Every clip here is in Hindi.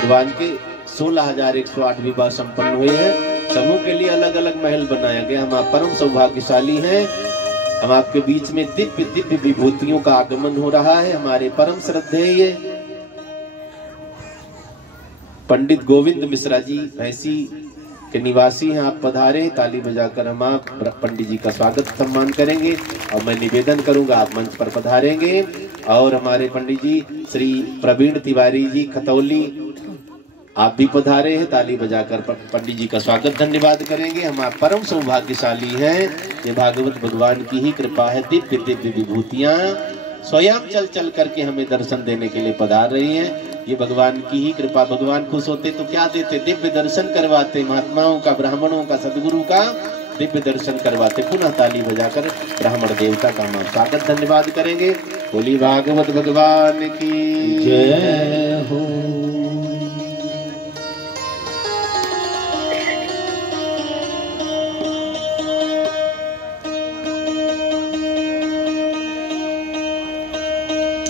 भगवान के 16,108 विवाह संपन्न हुए हैं। सबों के लिए अलग अलग महल बनाया गया। हम आप परम सौभाग्यशाली हैं। हम आपके बीच में दिव्य दिव्य विभूतियों का आगमन हो रहा है। हमारे परम श्रद्धेय पंडित गोविंद मिश्रा जी भैंसी के निवासी हैं। आप पधारे। ताली बजाकर हम आप पंडित जी का स्वागत सम्मान करेंगे और मैं निवेदन करूंगा आप मंच पर पधारेंगे। और हमारे पंडित जी श्री प्रवीण तिवारी जी खतौली, आप भी पधारे हैं। ताली बजाकर पंडित जी का स्वागत धन्यवाद करेंगे। हम आप परम सौभाग्यशाली हैं। ये भागवत भगवान की ही कृपा है। दिव्य दिव्य विभूतियां स्वयं चल चल करके हमें दर्शन देने के लिए पधार रही हैं। ये भगवान की ही कृपा। भगवान खुश होते तो क्या देते? दिव्य दर्शन करवाते। महात्माओं का, ब्राह्मणों का, सदगुरु का दिव्य दर्शन करवाते। पुनः ताली बजाकर ब्राह्मण देवता का हम स्वागत धन्यवाद करेंगे। बोली भागवत भगवान की जय हो।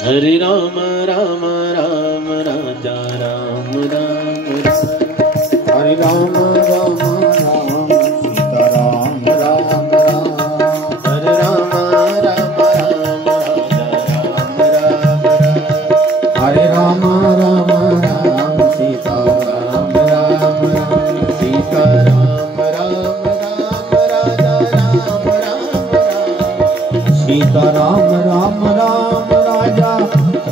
हरे राम राम राम राजा राम राम हरे राम राम राम सीता राम राम राम हरे राम राम राम राजा राम राम हरे राम राम राम सीता राम राम राम सीता राम राम राम राजा राम राम राम सीता राम राम राम राजा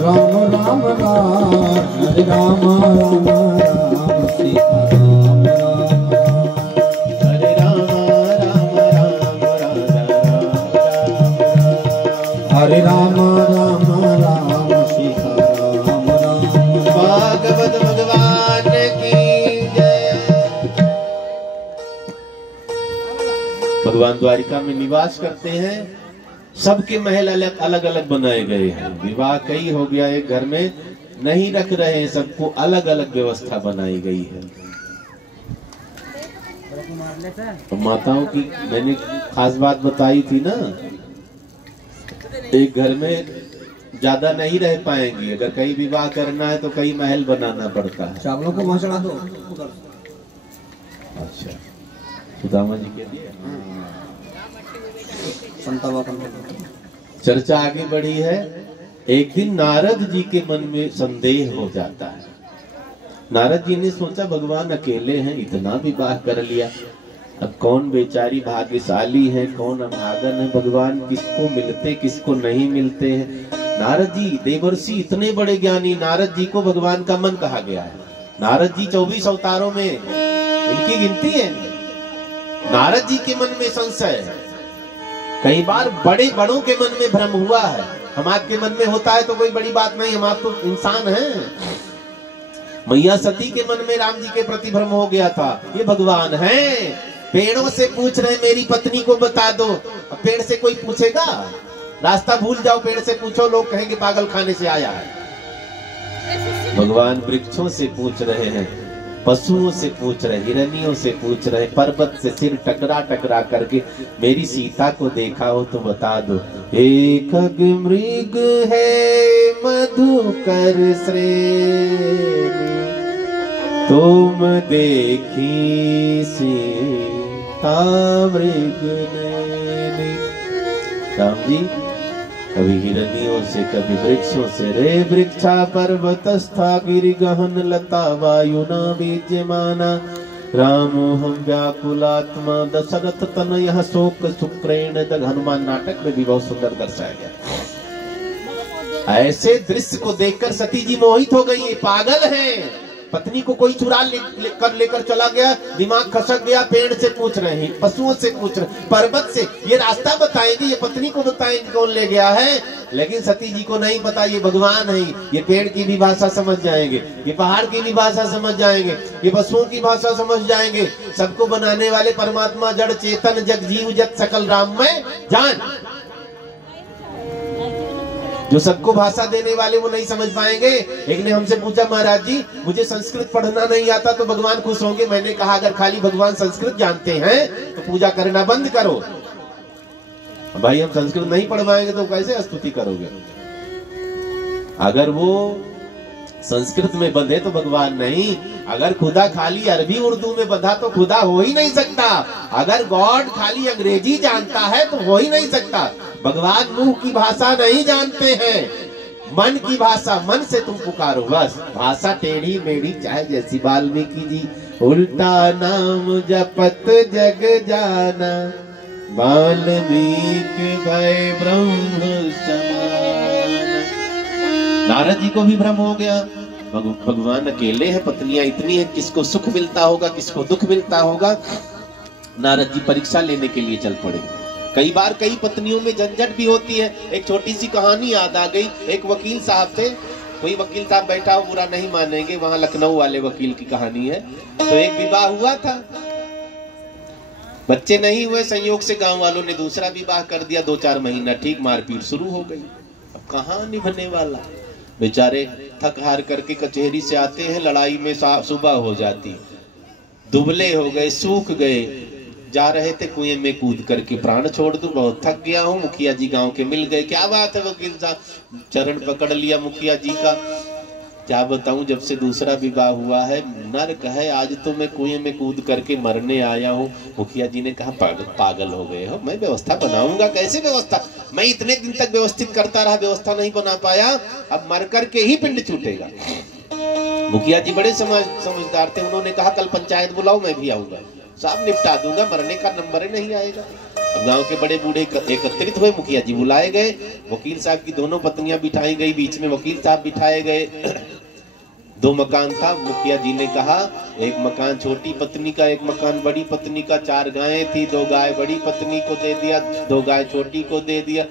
राम राम राम हरे राम राम राम सीता राम राम हरे राम राम राम राजा हरे राम राम राम सीता राम राम। भागवत भगवान की जय। भगवान द्वारिका में निवास करते हैं। सबके महल अलग अलग अलग बनाए गए हैं। विवाह कई हो गया, एक घर में नहीं रख रहे हैं, सबको अलग अलग व्यवस्था बनाई गई है। तो माताओं की मैंने खास बात बताई थी ना, एक घर में ज्यादा नहीं रह पाएंगी। अगर कहीं विवाह करना है तो कई महल बनाना पड़ता है। चावलों को वहां चढ़ा दो। अच्छा, सुदामा जी के लिए चर्चा आगे बढ़ी है। एक दिन नारद जी के मन में संदेह हो जाता है। नारद जी ने सोचा भगवान अकेले हैं, इतना विवाह कर लिया, अब कौन बेचारी भाग्यशाली है, कौन अभागन है, भगवान किसको मिलते किसको नहीं मिलते हैं। नारद जी देवर्षि इतने बड़े ज्ञानी, नारद जी को भगवान का मन कहा गया है। नारद जी 24 अवतारों में इनकी गिनती है। नारद जी के मन में संशय है। कई बार बड़े बड़ों के मन में भ्रम हुआ है। हम आपके मन में होता है तो कोई बड़ी बात नहीं, हम आप तो इंसान हैं। मैया सती के मन में राम जी के प्रति भ्रम हो गया था। ये भगवान हैं, पेड़ों से पूछ रहे मेरी पत्नी को बता दो। अब पेड़ से कोई पूछेगा? रास्ता भूल जाओ, पेड़ से पूछो, लोग कहेंगे पागल खाने से आया है। भगवान वृक्षों से पूछ रहे हैं, पशुओं से पूछ रहे, हिरनियों से पूछ रहे, पर्वत से सिर टकरा टकरा करके मेरी सीता को देखा हो तो बता दो। एक खग मृग है मधुकर श्रेणी, तुम देखी सीता मृग नैनी। राम जी कभी हिरनियों से कभी वृक्षों से, रे वृक्षा पर्वतस्था गिरि गहन लता वायुना बीज्यमाना, रामो हम व्याकुलात्मा दशरथ तनयः शोक शुक्रेण दग्ध। हनुमान नाटक में भी बहुत सुंदर दर्शाया गया। ऐसे दृश्य को देखकर सती जी मोहित हो गई। पागल हैं, पत्नी को कोई चुरा लेकर चला गया, दिमाग खसक गया। पेड़ से पूछ रहे हैं, पशुओं से पूछ रहे, पर्वत से, ये रास्ता बताएंगे, ये पत्नी को बताएंगे कौन ले गया है। लेकिन सती जी को नहीं पता ये भगवान है। ये पेड़ की भी भाषा समझ जाएंगे, ये पहाड़ की भी भाषा समझ जाएंगे, ये पशुओं की भाषा समझ जाएंगे। सबको बनाने वाले परमात्मा जड़ चेतन जग जीव जग सकल राम में जान। जो सबको भाषा देने वाले वो नहीं समझ पाएंगे। एक ने हमसे पूछा, महाराज जी मुझे संस्कृत पढ़ना नहीं आता तो भगवान खुश होंगे? मैंने कहा अगर खाली भगवान संस्कृत जानते हैं तो पूजा करना बंद करो। भाई हम संस्कृत नहीं पढ़ पाएंगे तो कैसे स्तुति करोगे? अगर वो संस्कृत में बंधे तो भगवान नहीं। अगर खुदा खाली अरबी उर्दू में बंधा तो खुदा हो ही नहीं सकता। अगर गॉड खाली अंग्रेजी जानता है तो हो ही नहीं सकता। भगवान मुंह की भाषा नहीं जानते हैं, मन की भाषा। मन से तुम पुकारो बस। भाषा टेढ़ी मेढ़ी चाहे जैसी। वाल्मीकि जी उल्टा नाम जपत जग जाना, वाल्मीकि भय ब्रह्म समान। नारद जी को भी भ्रम हो गया। भगवान अकेले हैं, पत्नियां इतनी हैं, किसको सुख मिलता होगा किसको दुख मिलता होगा। नारद जी परीक्षा लेने के लिए चल पड़े। कई बार कई पत्नियों में झंझट भी होती है। एक छोटी सी कहानी याद आ गई। एक वकील साहब थे, कोई वकील साहब बैठा हो, बुरा नहीं मानेंगे, वहां लखनऊ वाले वकील की कहानी है। तो एक विवाह हुआ था, बच्चे नहीं हुए, संयोग से गांव वालों ने दूसरा विवाह कर दिया। 2-4 महीना ठीक, मारपीट शुरू हो गई। अब कहाँ निभने वाला। बेचारे थक हार करके कचहरी से आते हैं, लड़ाई में सुबह हो जाती, दुबले हो गए, सूख गए। जा रहे थे, कुएं में कूद करके प्राण छोड़ दूं, बहुत थक गया हूं। मुखिया जी गांव के मिल गए। क्या बात है वकील साहब? चरण पकड़ लिया मुखिया जी का। क्या बताऊं, जब से दूसरा विवाह हुआ है नर्क है, आज तो मैं कुएं में कूद करके मरने आया हूं। मुखिया जी ने कहा, पागल हो गए हो, मैं व्यवस्था बनाऊंगा। कैसे व्यवस्था? मैं इतने दिन तक व्यवस्थित करता रहा, व्यवस्था नहीं बना पाया, अब मर करके ही पिंड छूटेगा। मुखिया जी बड़े समझदार थे, उन्होंने कहा कल पंचायत बुलाओ, मैं भी आऊंगा, सब निपटा दूंगा, मरने का नंबर ही नहीं आएगा। अब गांव के बड़े बूढ़े एकत्रित हुए, मुखिया जी बुलाए गए। वकील साहब की दोनों पत्नियां बिठाई गई, बीच में वकील साहब बिठाए गए। 2 मकान था। मुखिया जी ने कहा, एक मकान छोटी पत्नी का, एक मकान बड़ी पत्नी का। 4 गायें थी, 2 गाय बड़ी पत्नी को दे दिया, 2 गाय छोटी को दे दिया।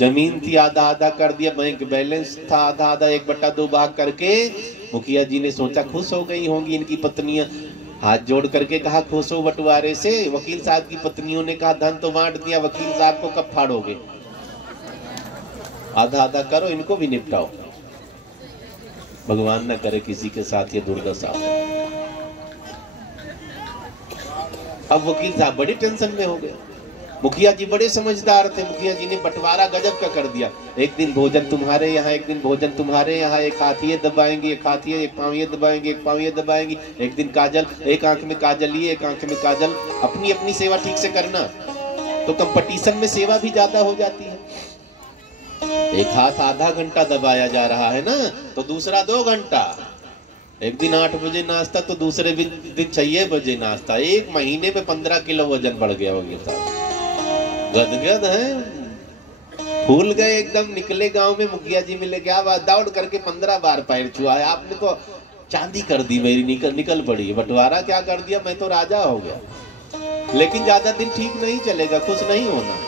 जमीन थी, आधा आधा कर दिया। बैंक बैलेंस था, आधा आधा 1/2 भाग करके। मुखिया जी ने सोचा खुश हो गई होंगी इनकी पत्नियां, हाथ जोड़ करके कहा, खुश हो बंटवारे से। वकील साहब की पत्नियों ने कहा, धन तो बांट दिया, वकील साहब को कब फाड़ोगे? आधा आधा करो, इनको भी निपटाओ। भगवान न करे किसी के साथ ये दुर्दशा। अब वकील साहब बड़े टेंशन में हो गए। मुखिया जी बड़े समझदार थे। मुखिया जी ने बंटवारा गजब का कर दिया। एक दिन भोजन तुम्हारे यहाँ, एक दिन भोजन तुम्हारे यहाँ। एक हाथ ये दबाएंगे, एक हाथ ये, एक पाँव ये दबाएंगे, एक पाँव ये दबाएंगे। एक दिन काजल, एक आंख में काजल ये, एक आंख में काजल। अपनी अपनी सेवा ठीक से करना, तो कंपटीशन में सेवा भी ज्यादा हो जाती है। एक हाथ आधा घंटा दबाया जा रहा है ना, तो दूसरा 2 घंटा। एक दिन 8 बजे नाश्ता, तो दूसरे दिन 6 बजे नाश्ता। 1 महीने में 15 किलो वजन बढ़ गया वकील साहब। गदगद है, फूल गए एकदम। निकले गांव में, मुखिया जी मिले, क्या बात? दौड़ करके 15 बार पैर छुआ है, आपने तो चांदी कर दी मेरी, निकल पड़ी। बंटवारा क्या कर दिया, मैं तो राजा हो गया। लेकिन ज्यादा दिन ठीक नहीं चलेगा, खुश नहीं होना।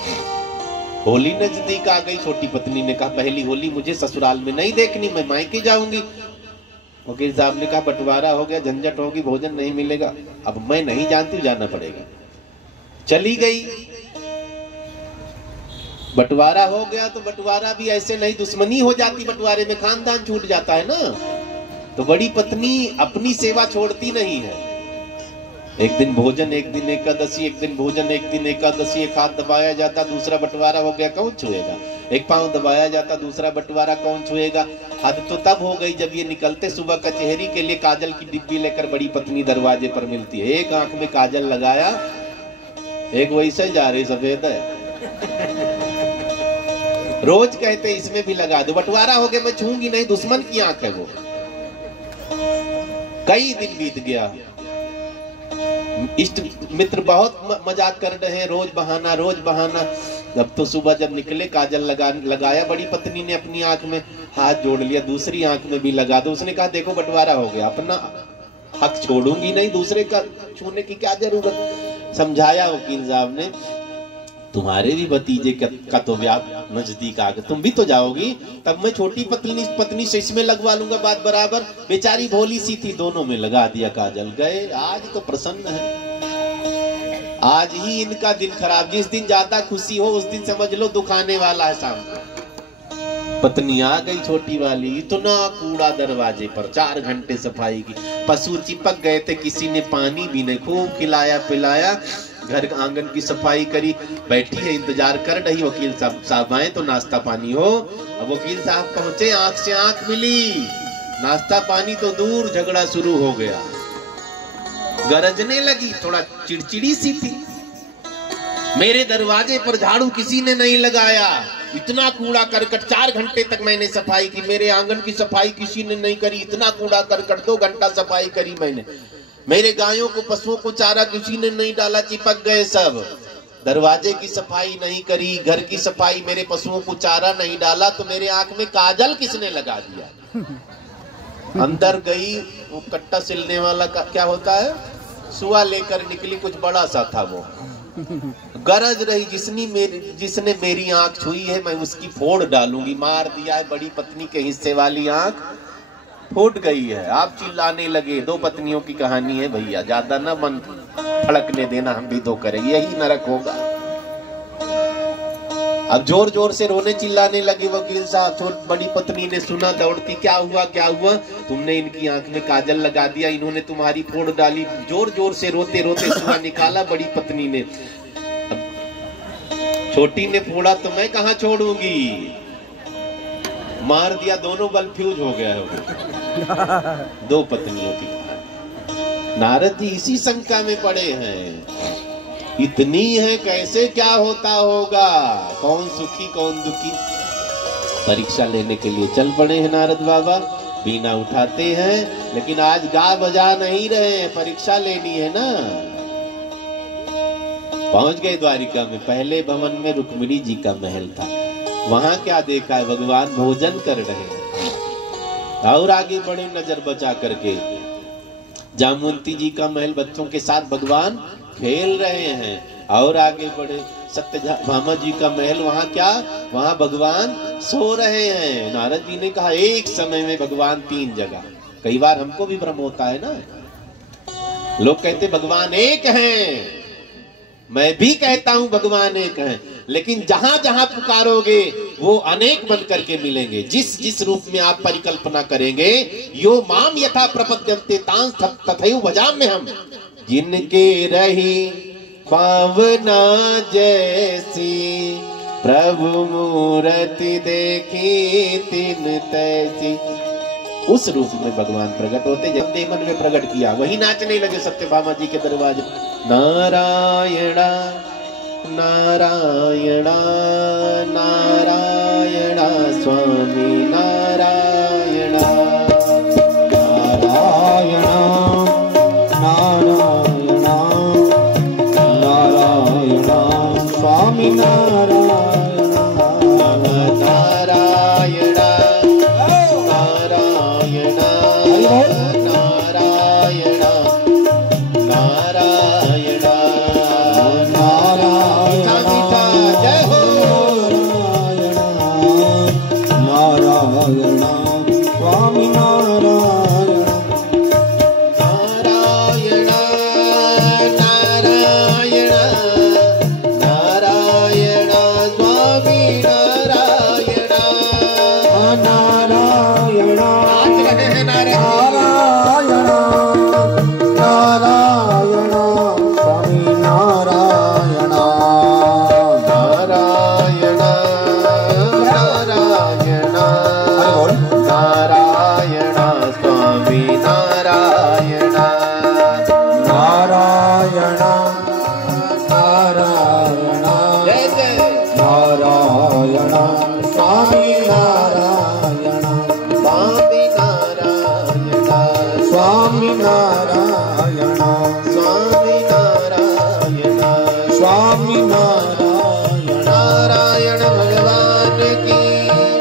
होली नजदीक आ गई। छोटी पत्नी ने कहा, पहली होली मुझे ससुराल में नहीं देखनी, मैं मायके जाऊंगी। वकील साहब ने कहा, बंटवारा हो गया, झंझट होगी, भोजन नहीं मिलेगा। अब मैं नहीं जानती, जाना पड़ेगा। चली गई। बंटवारा हो गया, तो बंटवारा भी ऐसे नहीं, दुश्मनी हो जाती बंटवारे में, खानदान छूट जाता है ना। तो बड़ी पत्नी अपनी सेवा छोड़ती नहीं है। एक दिन भोजन, एक दिन एकादशी, एक दिन भोजन, एक दिन एकादशी। एक हाथ दबाया जाता, दूसरा बंटवारा हो गया, कौन छुएगा? एक पांव दबाया जाता, दूसरा बंटवारा, कौन छुएगा? हद तो तब हो गई जब ये निकलते सुबह कचहरी के लिए, काजल की डिब्बी लेकर बड़ी पत्नी दरवाजे पर मिलती है। एक आंख में काजल लगाया, एक वैसे जा रही, सफेद है। रोज कहते इसमें भी लगा दो, बंटवारा हो गया, मैं छूंगी नहीं, दुश्मन की आंख है वो। कई दिन बीत गया। इष्ट मित्र बहुत मजाक कर रहे हैं, रोज बहाना, रोज बहाना। अब तो सुबह जब निकले, काजल लगाया बड़ी पत्नी ने अपनी आंख में, हाथ जोड़ लिया, दूसरी आंख में भी लगा दो। उसने कहा, देखो बंटवारा हो गया, अपना हक छोड़ूंगी नहीं, दूसरे का छूने की क्या जरूरत। समझाया वकील साहब ने, तुम्हारे भी भतीजे का तो ब्याह नजदीक आ गया, तुम भी तो जाओगी, तब मैं छोटी पत्नी से इसमें लगवा लूंगा बात बराबर। बेचारी भोली सी थी, दोनों में लगा दिया काजल। गए। आज तो प्रसन्न है। आज ही इनका दिन खराब। जिस दिन ज्यादा खुशी हो उस दिन समझ लो दुख आने वाला है। शाम को पत्नी आ गई छोटी वाली, इतना कूड़ा दरवाजे पर, 4 घंटे सफाई की। पशु चिपक गए थे, किसी ने पानी भी नहीं, खूब खिलाया पिलाया, घर आंगन की सफाई करी। बैठी है, इंतजार कर रही वकील साहब आए तो नाश्ता पानी हो। अब वकील साहब पहुंचे, आंख से आंख मिली, नाश्ता पानी तो दूर, झगड़ा शुरू हो गया। गरजने लगी, थोड़ा चिड़चिड़ी सी थी। मेरे दरवाजे पर झाड़ू किसी ने नहीं लगाया, इतना कूड़ा करकट, 4 घंटे तक मैंने सफाई की, मेरे आंगन की सफाई किसी ने नहीं करी, इतना कूड़ा करकट, 2 घंटा सफाई करी मैंने। मेरे गायों को, पशुओं को चारा किसी ने नहीं डाला, चिपक गए सब। दरवाजे की सफाई नहीं करी, घर की सफाई, मेरे पशुओं को चारा नहीं डाला, तो मेरे आंख में काजल किसने लगा दिया। अंदर गई, वो कट्टा सिलने वाला का क्या होता है, सुआ लेकर निकली, कुछ बड़ा सा था वो। गरज रही, जिसने मेरी आंख छुई है मैं उसकी फोड़ डालूंगी। मार दिया है, बड़ी पत्नी के हिस्से वाली आंख फूट गई है। आप चिल्लाने लगे। 2 पत्नियों की कहानी है भैया, ज्यादा ना मन फड़कने देना, हम भी 2 करेंगे, यही नरक होगा। अब जोर जोर से रोने चिल्लाने लगे वकील साहब। बड़ी पत्नी ने सुना, दौड़ती, क्या हुआ क्या हुआ, तुमने इनकी आंख में काजल लगा दिया, इन्होंने तुम्हारी फोड़ डाली। जोर जोर से रोते रोते सुना निकाला बड़ी पत्नी ने। अब छोटी ने फोड़ा तो मैं कहाँ छोड़ूंगी, मार दिया, दोनों बल फ्यूज हो गया है। 2 पत्नियों की। नारद जी इसी शंका में पड़े हैं, इतनी है कैसे क्या होता होगा, कौन सुखी कौन दुखी। परीक्षा लेने के लिए चल पड़े हैं नारद बाबा। बीना उठाते हैं, लेकिन आज गा बजा नहीं रहे, परीक्षा लेनी है ना। पहुंच गए द्वारिका में। पहले भवन में रुक्मिणी जी का महल था। वहां क्या देखा है, भगवान भोजन कर रहे हैं। और आगे बढ़े नजर बचा करके, जामवंती जी का महल, बच्चों के साथ भगवान खेल रहे हैं। और आगे बढ़े, सत्यभामा जी का महल, वहां क्या, वहां भगवान सो रहे हैं। नारद जी ने कहा एक समय में भगवान 3 जगह। कई बार हमको भी भ्रम होता है ना, लोग कहते भगवान एक हैं, मैं भी कहता हूं भगवान एक हैं, लेकिन जहां जहां पुकारोगे वो अनेक बन करके मिलेंगे। जिस जिस रूप में आप परिकल्पना करेंगे, यो माम यथा प्रपद्यन्ते तां तथैव भजाम्य हम। जिनके रही पावना जैसी, प्रभु मूर्ति देखी तिन तैसी। उस रूप में भगवान प्रकट होते, जब देवन में प्रकट किया, वही नाचने लगे सत्यभामा जी के दरवाजे। नारायणा नारायणा नारायणा स्वामी नारायणा नारायणा नारायणा नारायणा स्वामी नारायणा नारायणा नारायणा नारायणा नारायणा नारायणा जय हो नारायणा स्वामी नारायणा नारायणा नारायणा नारायणा स्वामी नारायणा नारायणा नाच रहे हैं नारायणा नारायणा स्वामी नारायणा नारायणा नारायणा नारायणा स्वामी नारायणा नारायणा नारायणा जय जय नारायणा स्वामी नारायणा स्वामी नारायणा स्वामी नारायणा स्वामी नारायणा स्वामी नारायण नारायण भगवान की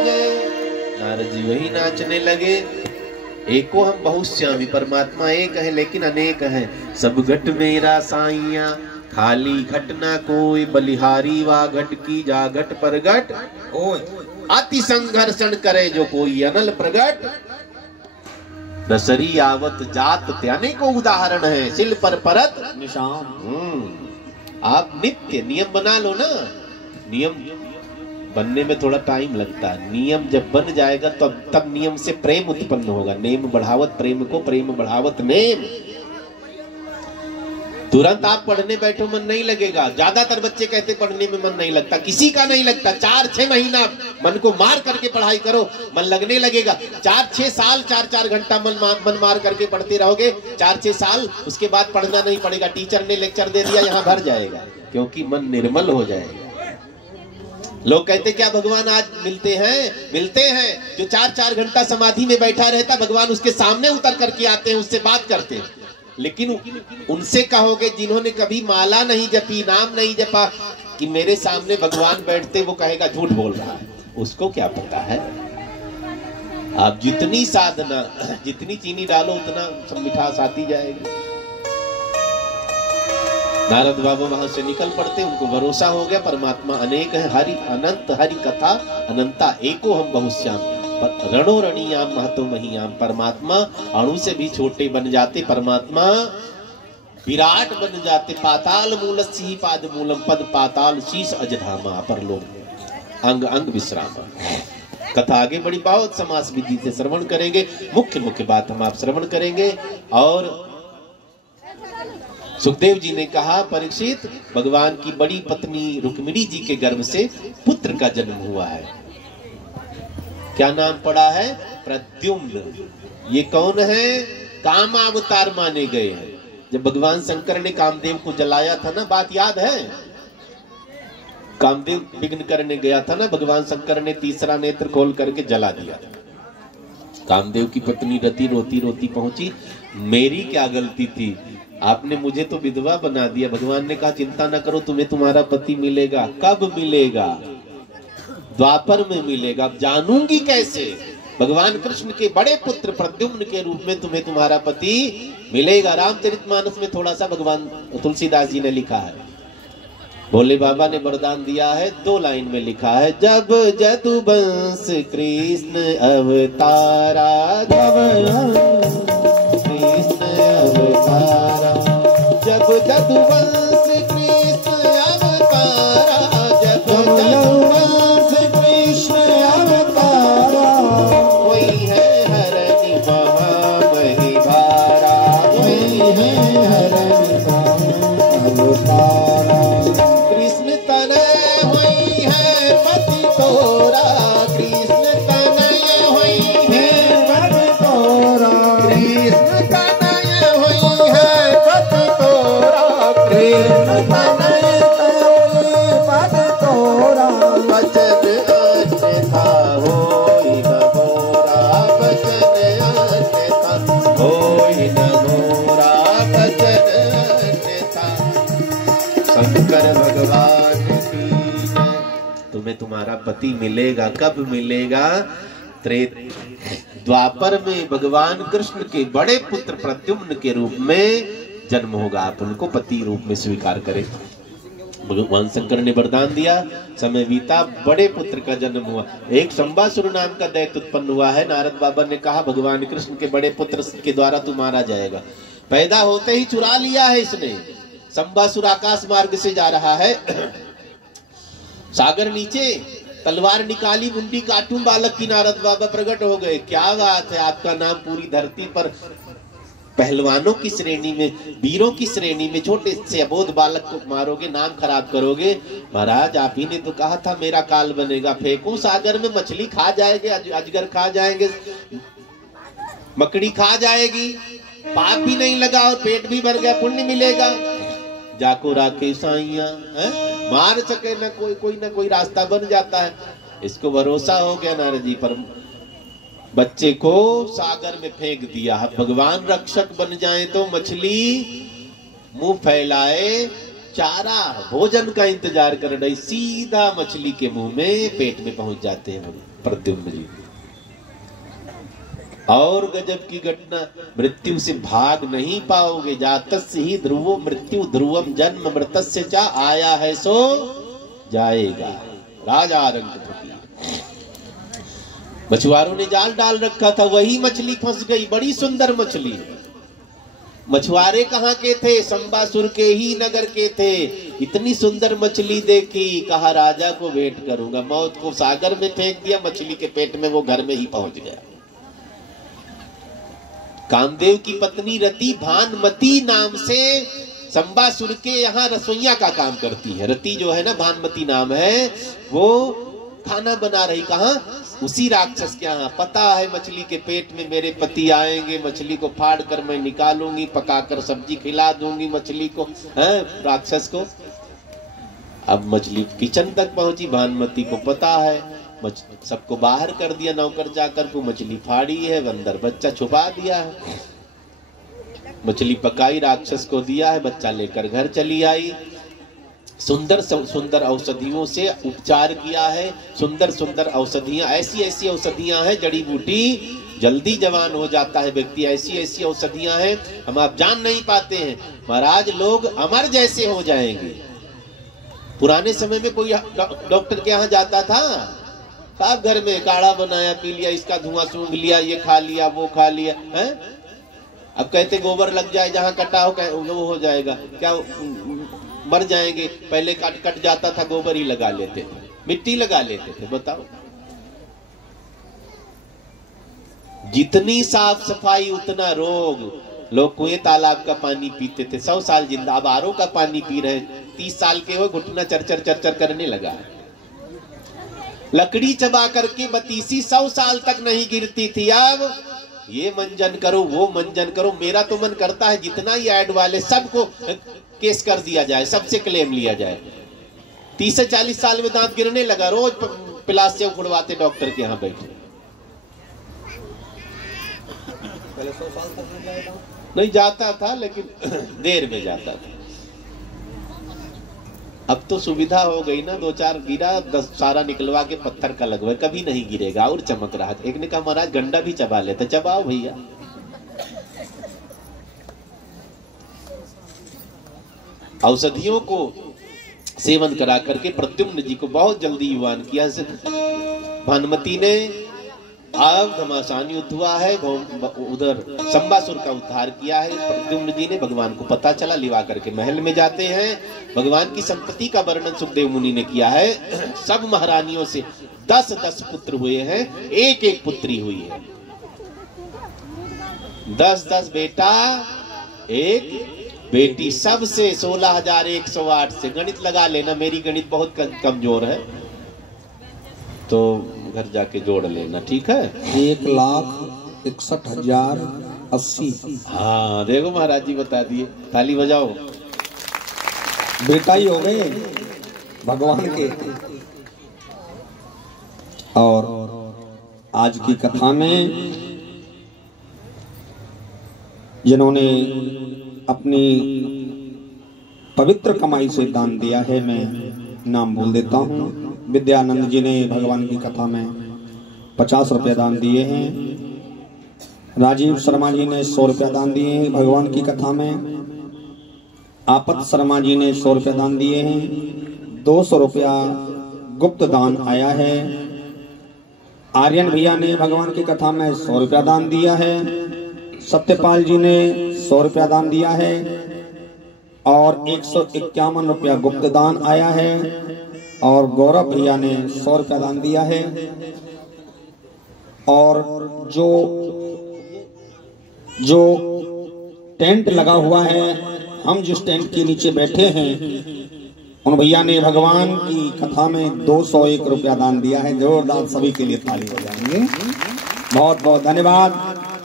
जय। नारद जी वही नाचने लगे। एको हम बहुश्यामी, परमात्मा एक है लेकिन अनेक है। सब घट मेरा साइया, खाली घट ना कोई, बलिहारी वा घट की जा घट परगट ओय। अति संघर्षण करे जो कोई अनल प्रगट, दसरी आवत जात त्याने को उदाहरण है, सिल पर परत निशान। आप नित्य नियम बना लो ना। नियम बनने में थोड़ा टाइम लगता है, नियम जब बन जाएगा तब नियम से प्रेम उत्पन्न होगा। नेम बढ़ावत प्रेम को, प्रेम बढ़ावत नेम। तुरंत आप पढ़ने बैठो मन नहीं लगेगा। ज्यादातर बच्चे कहते पढ़ने में मन नहीं लगता, किसी का नहीं लगता। 4-6 महीना मन को मार करके पढ़ाई करो, मन लगने लगेगा। 4-6 साल 4-4 घंटा मन मार करके पढ़ते रहोगे, 4-6 साल, उसके बाद पढ़ना नहीं पड़ेगा। टीचर ने लेक्चर दे दिया, यहाँ भर जाएगा, क्योंकि मन निर्मल हो जाएगा। लोग कहते क्या भगवान आज मिलते हैं। जो 4-4 घंटा समाधि में बैठा रहता, भगवान उसके सामने उतर करके आते हैं, उससे बात करते हैं। लेकिन उनसे कहोगे जिन्होंने कभी माला नहीं जपी, नाम नहीं जपा, कि मेरे सामने भगवान बैठते, वो कहेगा झूठ बोल रहा है। उसको क्या पता है। आप जितनी साधना, जितनी चीनी डालो उतना सब मिठास आती जाएगी। नारद बाबा वहां से निकल पड़ते, उनको भरोसा हो गया परमात्मा अनेक है, हरि अनंत, हरि कथा अनंता, एको हम बहुश्याम, रणो रणीयाम महतो महियाम। परमात्मा अणु से भी छोटे बन जाते, परमात्मा विराट बन जाते। पाताल मूलस्य ही पाद मूलम, पद पाताल शीश अजधामा, परलोक अंग अंग विश्रामा। कथा आगे बड़ी, बहुत समास विधि से श्रवण करेंगे। मुख्य बात हम आप श्रवण करेंगे। और सुखदेव जी ने कहा, परीक्षित, भगवान की बड़ी पत्नी रुक्मिणी जी के गर्भ से पुत्र का जन्म हुआ है। क्या नाम पड़ा है? प्रद्युम्न। ये कौन है? कामावतार माने गए हैं। जब भगवान शंकर ने कामदेव को जलाया था ना, बात याद है? कामदेव विघ्न करने गया था ना, भगवान शंकर ने तीसरा नेत्र खोल करके जला दिया। कामदेव की पत्नी रति रोती रोती पहुंची, मेरी क्या गलती थी, आपने मुझे तो विधवा बना दिया। भगवान ने कहा चिंता न करो, तुम्हें तुम्हारा पति मिलेगा। कब मिलेगा? द्वापर में मिलेगा। अब जानूंगी कैसे? भगवान कृष्ण के बड़े पुत्र प्रद्युम्न के रूप में तुम्हें तुम्हारा पति मिलेगा। रामचरितमानस में थोड़ा सा भगवान तुलसीदास जी ने लिखा है, भोले बाबा ने वरदान दिया है, 2 लाइन में लिखा है, जब जदुवंश कृष्ण अवतारा, जब कृष्ण अवतारा, जब जदुवंश कृष्ण अवतारा, जब जदुवंश कृष्ण अवतारा, कोई है हरनि महामहि भारा, कोई है हरनि अवतारा, कृष्ण तनय हुई है पति तोरा, कृष्ण तनय हुई है पति तोरा, कृष्ण तनय हुई है पति तोरा, कृष्ण तनय पति तोरा, वचन अन्यथा होई न मोरा, वचन अन्यथा होई न मोरा, वचन अन्यथा। शंकर भगवान की तुम्हें तुम्हारा पति मिलेगा। कब मिलेगा? द्वापर में भगवान कृष्ण के बड़े पुत्र प्रद्युम्न के रूप में जन्म होगा। आप उनको पति रूप में स्वीकार करें। भगवान शंकर ने वरदान दिया, समय बीता, बड़े पुत्र का जन्म हुआ। एक शंबासुर नाम का दैत्य उत्पन्न हुआ है। नारद बाबा ने कहा भगवान कृष्ण के बड़े पुत्र के द्वारा तू मारा जाएगा। पैदा होते ही चुरा लिया है इसने। शंबासुर आकाश मार्ग से जा रहा है, सागर नीचे, तलवार निकाली, मुंडी काटूं बालक की। नारद बाबा प्रकट हो गए। क्या बात है, आपका नाम पूरी धरती पर पहलवानों की श्रेणी में, वीरों की श्रेणी में, छोटे से अबोध बालक को मारोगे, नाम खराब करोगे। महाराज आप ही ने तो कहा था मेरा काल बनेगा। फेंको सागर में, मछली खा जाएंगे, अजगर खा जाएंगे, मकड़ी खा जाएगी, पाप भी नहीं लगा और पेट भी भर गया, पुण्य मिलेगा। जाको राखे साइया, मार सके ना कोई ना कोई रास्ता बन जाता है। इसको भरोसा हो गया नारद जी पर। बच्चे को सागर में फेंक दिया। भगवान रक्षक बन जाए तो मछली मुंह फैलाए, चारा भोजन का इंतजार कर रही, सीधा मछली के मुंह में, पेट में पहुंच जाते हैं प्रद्युम्न जी। और गजब की घटना, मृत्यु से भाग नहीं पाओगे। जातस्य ही ध्रुवो मृत्यु ध्रुवम जन्म मृतस्य चा, आया है सो जाएगा। राजा रंग मछुआरों ने जाल डाल रखा था, वही मछली फंस गई। बड़ी सुंदर मछली। मछुआरे कहाँ के थे? शंबासुर के ही नगर के थे। इतनी सुंदर मछली देखी, कहा राजा को भेंट करूंगा। मौत को सागर में फेंक दिया, मछली के पेट में, वो घर में ही पहुंच गया। कामदेव की पत्नी रति भानुमति नाम से संबासुर के यहाँ रसोइया का काम करती है। रति जो है ना, भानुमति नाम है, वो खाना बना रही कहाँ, उसी राक्षस के यहाँ। पता है मछली के पेट में मेरे पति आएंगे, मछली को फाड़ कर मैं निकालूंगी, पकाकर सब्जी खिला दूंगी मछली को, है राक्षस को। अब मछली किचन तक पहुंची, भानुमति को पता है, सबको बाहर कर दिया नौकर जाकर को, मछली फाड़ी है, अंदर बच्चा छुपा दिया है। मछली पकाई, राक्षस को दिया है, बच्चा लेकर घर चली आई। सुंदर सुंदर औषधियों से उपचार किया है, सुंदर सुंदर औषधियां, ऐसी ऐसी औषधियां हैं, जड़ी बूटी, जल्दी जवान हो जाता है व्यक्ति, ऐसी ऐसी औषधियां हैं हम आप जान नहीं पाते हैं। महाराज लोग अमर जैसे हो जाएंगे। पुराने समय में कोई डॉक्टर के यहाँ जाता था, साहब घर में काढ़ा बनाया पी लिया, इसका धुआं सूंघ लिया, ये खा लिया, वो खा लिया, है? अब कहते गोबर लग जाए जहां कटा हो वो हो जाएगा, क्या मर जाएंगे। पहले कट जाता था, गोबर ही लगा लेते थे, मिट्टी लगा लेते थे। बताओ, जितनी साफ सफाई उतना रोग। लोग कुएं तालाब का पानी पीते थे, 100 साल जिंदा, अब आरओ का पानी पी रहे, 30 साल के हो, घुटना चरचर चरचर करने लगा। लकड़ी चबा करके बतीसी 100 साल तक नहीं गिरती थी, अब ये मंजन करो, वो मंजन करो। मेरा तो मन करता है जितना ही ऐड वाले सबको केस कर दिया जाए, सबसे क्लेम लिया जाए। 30 से 40 साल में दांत गिरने लगा, रोज पिलास से उखड़वाते डॉक्टर के यहाँ बैठे। पहले 100 साल तक नहीं जाता था, लेकिन देर में जाता था। अब तो सुविधा हो गई ना, 2-4 गिरा, 10 सारा निकलवा के पत्थर का लगवा, कभी नहीं गिरेगा और चमक रहा। एक ने कहा महाराज गंडा भी चबा लेते, चबाओ भैया। औषधियों को सेवन करा करके प्रद्युम्न जी को बहुत जल्दी युवान किया। भानुमति ने, अब घमासान युद्ध हुआ है, उधर संबासुर का उद्धार किया है। प्रद्युम्न जी ने, भगवान को पता चला, लिवा करके महल में जाते हैं। भगवान की संपत्ति का वर्णन सुखदेव मुनि ने किया है। सब महारानियों से 10-10 पुत्र हुए हैं, एक पुत्री हुई है। 10-10 बेटा, एक बेटी, सबसे 16,108 से। गणित लगा लेना, मेरी गणित बहुत कमजोर है, तो घर जाके जोड़ लेना, ठीक है। 1,61,080। हाँ देखो महाराज जी बता दिए, ताली बजाओ। बेटा ही हो गए भगवान के। और आज की कथा में जिन्होंने अपनी पवित्र कमाई से दान दिया है, मैं नाम बोल देता हूँ। विद्यानंद जी ने भगवान की कथा में 50 रुपये दान दिए हैं। राजीव शर्मा जी ने 100 रुपया दान दिए हैं भगवान की कथा में। आपत शर्मा जी ने 100 रुपया दान दिए हैं। 200 रुपया गुप्त दान आया है। आर्यन भैया ने भगवान की कथा में 100 रुपया दान दिया है। सत्यपाल जी ने 100 रुपया दान दिया है और 151 रुपया गुप्त दान आया है। और गौरव भैया ने 100 रुपया दान दिया है। और जो टेंट लगा हुआ है, हम जिस टेंट के नीचे बैठे हैं, उन भैया ने भगवान की कथा में 201 रुपया दान दिया है। जोरदार सभी के लिए ताली बजाएंगे। बहुत बहुत धन्यवाद।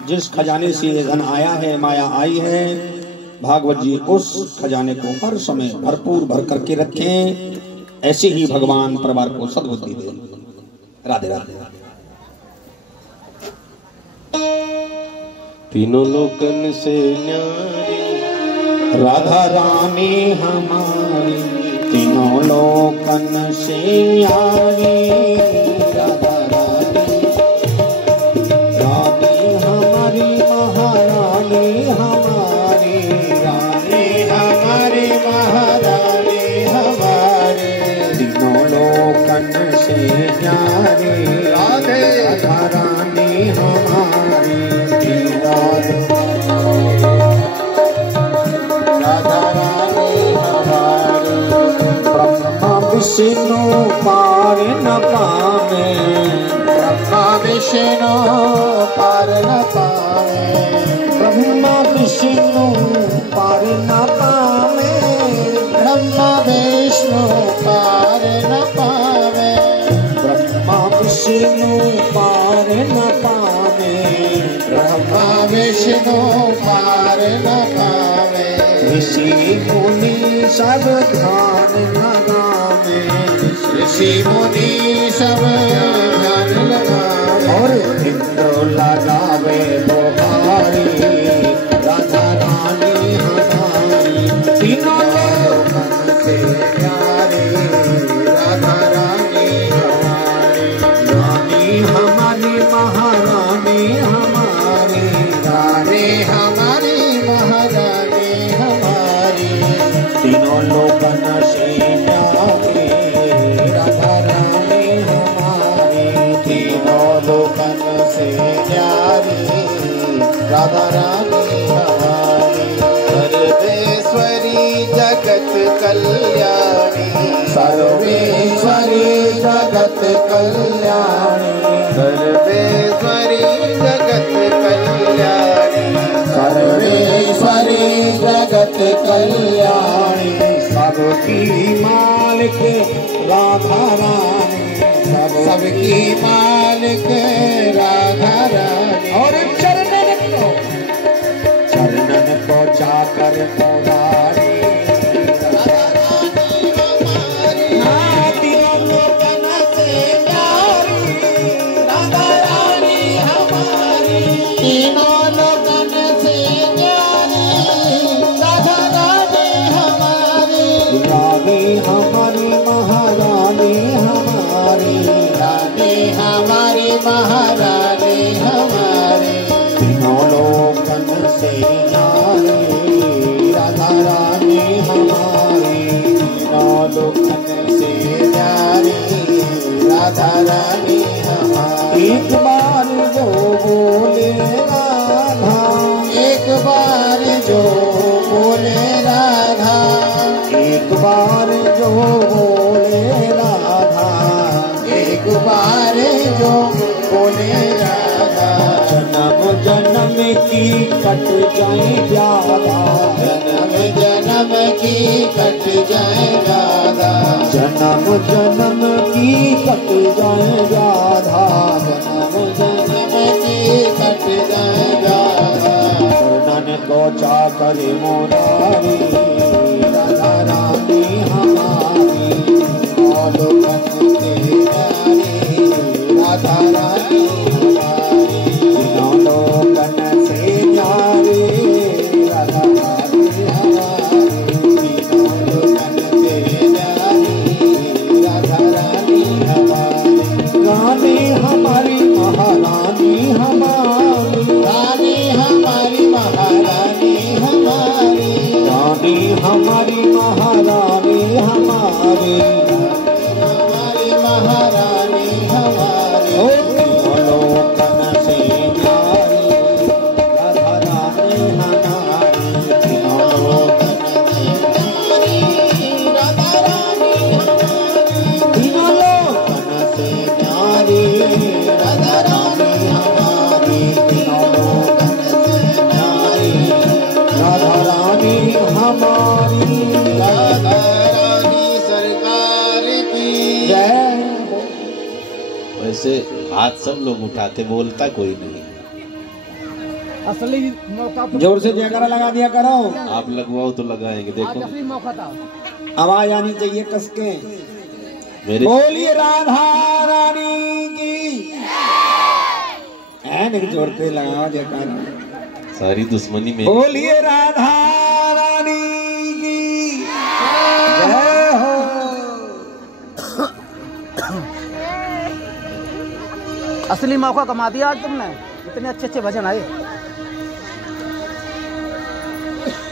जिस खजाने से ये धन आया है, माया आई है, भागवत जी उस खजाने को हर समय भरपूर भर करके रखें। ऐसे ही भगवान परिवार को सद्बुद्धि दे। राधे राधे। तीनों लोकन से न्यारी राधा रानी हमारी, तीनों लोकन से न्यारी राधा रानी, रानी हमारी, महारानी हमारी, रानी हमारी, महारानी हमारी, तीनों लोकन से न्यारी राधा रानी हमारी, विष्णु पार न पावे, ब्रह्मा विष्णु पार न पावे, ब्रह्मा विष्णु पार न पावे, ब्रह्मा विष्णु पार न पावे। ऋषि मुनि सब ध्यान लगावे। ऋषि मुनि सब ध्यान लगावे। और इंद्र लगावे बुहारी राधा रानी हमारी। तीनों लोकन से प्यारी राधा रानी हमारी। रानी हमारी महारानी हमारी। रानी हमारी महारानी हमारी। तीनों लोकन से प्यारी राधा रानी हमारी। तीनों लोकन से प्यारी राधा रानी हमारी। सर्वेश्वरी जगत कल्याणी। सर्वेश्वरी जगत कल्याणी। सर्वेश्वरी जगत कल्याणी। सर्वेश्वरी जगत कल्याणी। सबकी मालिक राधा रानी। सबकी मालिक राधा रानी। और चरणन को जाकर पुरानी। तीनों लोकन से प्यारी राधा रानी हमारी। तीनों लोकन से प्यारी राधा रानी हमारी। रानी हमारी महारानी हमारी। रानी हमारी महारानी हमारी। तीनों लोकन से प्यारी राधा रानी हमारी। तीनों लोकन से प्यारी राधा रानी हमारी। एक बार जो बोले राधा। एक बार जो बोले राधा। एक बार जो बोले राधा। एक बार जो बोले राधा। जन्म जन्म की कट जाए व्याधा। जन्म जन्म की कट जाए राधा। जन्म जन्म की कट जाए व्याधा। जन्म जन्म की कट जाए राधा। वर्णन को चाकर मुरारी राधा रानी हमारी। लोकन से प्यारी राधा रानी हमारी। तीनों लोकन से प्यारी राधा रानी हमारी। तीनों लोकन से प्यारी राधा रानी हमारी। रानी हमारी महारानी हमारी। रानी हमारी महारानी हमारी। रानी हमारी महारानी हमारी। हमारी महारानी हमारी। तीनों लोकन से प्यारी राधा रानी हमारी। तीनों लोकन राधा रानी हमारी। तीनों लोकन से प्यारी राधा रानी हमारी। तीनों लोकन से प्यारी राधा रानी हमारी। राधा रानी सरकार की जय। वैसे हाथ सब लोग उठाते, बोलता कोई नहीं। असली मौका तो जोर से जयकारा लगा दिया करो। आप लगवाओ तो लगाएंगे। आज देखो असली मौका था। आवाज आनी चाहिए कसके। मेरे बोलिए राधा रानी की। नहीं जोर के लगाओ जयकारा। सारी दुश्मनी में बोलिए राधा रानी की जय हो। असली मौका कमा दिया आज तुमने। इतने अच्छे अच्छे भजन आए।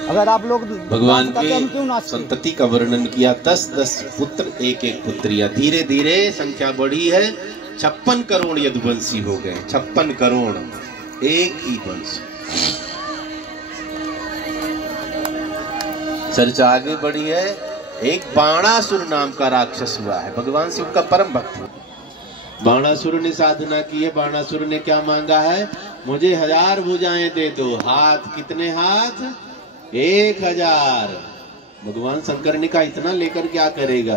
अगर आप लोग भगवान नाच करते, हम क्यों की नाचते? संतति का वर्णन किया। 10-10 पुत्र, एक एक पुत्रियां। धीरे धीरे संख्या बढ़ी है। 56 करोड़ यदुवंशी हो गए। 56 करोड़ एक ही वंश। चर्चा आगे बढ़ी है। एक बाणासुर नाम का राक्षस हुआ है। भगवान शिव का परम भक्त। बाणासुर ने साधना की है। बाणासुर ने क्या मांगा है? मुझे 1000 भुजाएं दे दो। हाथ कितने हाथ? 1000। भगवान शंकर ने कहा इतना लेकर क्या करेगा?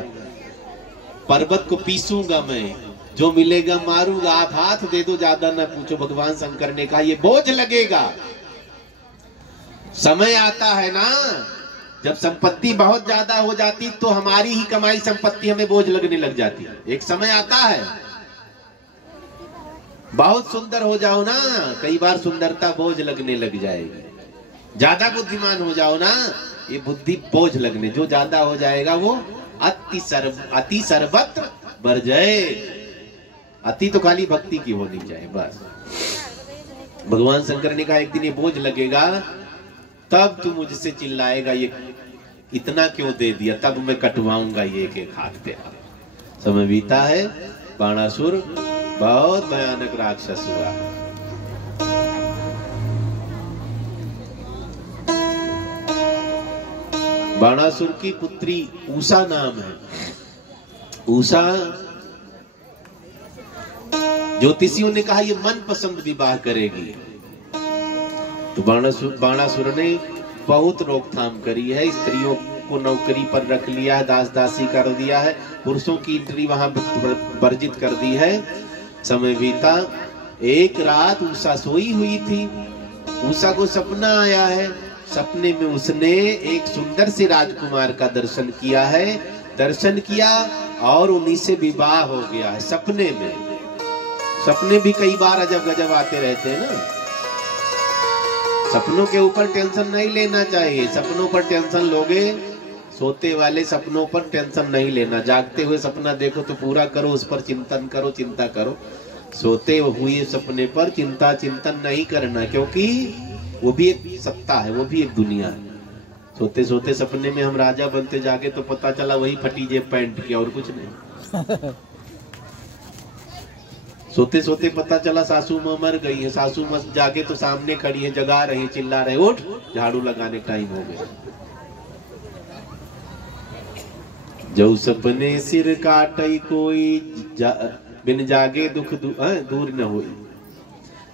पर्वत को पीसूंगा मैं। जो मिलेगा मारूंगा, आप हाथ दे दो, ज्यादा ना पूछो। भगवान शंकर ने कहा ये बोझ लगेगा। समय आता है ना, जब संपत्ति बहुत ज्यादा हो जाती तो हमारी ही कमाई संपत्ति हमें बोझ लगने लग जाती है। एक समय आता है, बहुत सुंदर हो जाओ ना, कई बार सुंदरता बोझ लगने लग जाएगी। ज्यादा बुद्धिमान हो जाओ ना, ये बुद्धि बोझ लगने, जो ज्यादा हो जाएगा वो अति सर्वत्र वर्जय। अति तो खाली भक्ति की होनी चाहिए बस। भगवान शंकर ने कहा एक दिन ये बोझ लगेगा, तब तू मुझसे चिल्लाएगा ये इतना क्यों दे दिया, तब मैं कटवाऊंगा ये एक एक हाथ पे। समय बीता है, बाणासुर बहुत भयानक राक्षस हुआ। बाणासुर की पुत्री उषा नाम है। उषा, ज्योतिषियों ने कहा ये मन पसंद विवाह करेगी, तो बाणासुर ने बहुत रोकथाम करी है। स्त्रियों को नौकरी पर रख लिया है, दास दासी कर दिया है, पुरुषों की एंट्री वहां वर्जित कर दी है। समय बीता, एक रात उषा सोई हुई थी। उषा को सपना आया है। सपने में उसने एक सुंदर से राजकुमार का दर्शन किया है। दर्शन किया और उन्हीं से विवाह हो गया है सपने में। सपने भी कई बार अजब गजब आते रहते हैं ना। सपनों के ऊपर टेंशन नहीं लेना चाहिए। सपनों पर टेंशन लोगे, सोते वाले सपनों पर टेंशन नहीं लेना। जागते हुए सपना देखो तो पूरा करो, उस पर चिंतन करो, चिंता करो। सोते हुए सपने पर चिंतन नहीं करना, क्योंकि वो भी एक सत्ता है, वो भी एक दुनिया है। सोते सोते सपने में हम राजा बनते जागे तो पता चला वही फटी जेब पैंट की, और कुछ नहीं। सोते सोते पता चला सासू माँ मर गई है। सासू माँ जागे तो सामने खड़ी है, जगा रही, चिल्ला रहे, उठ झाड़ू लगाने टाइम हो गया। जो सपने सिर काटई कोई बिन जागे दुख दूर न होई।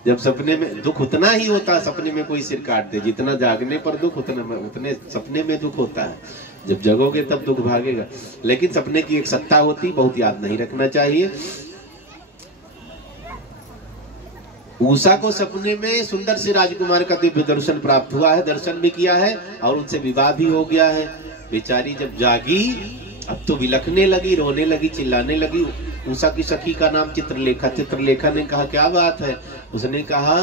जब सपने में दुख उतना ही होता, सपने में कोई सिर काट दे, जितना जागने पर दुख उतने सपने में दुख होता है। जब जगोगे तब दुख भागेगा। लेकिन सपने की एक सत्ता होती, बहुत याद नहीं रखना चाहिए। उषा को सपने में सुंदर से राजकुमार का दिव्य दर्शन प्राप्त हुआ है, दर्शन भी किया है और उनसे विवाह भी हो गया है। बेचारी जब जागी, अब तो विलखने लगी, रोने लगी, चिल्लाने लगी। उषा की सखी का नाम चित्रलेखा। चित्रलेखा ने कहा क्या बात है? उसने कहा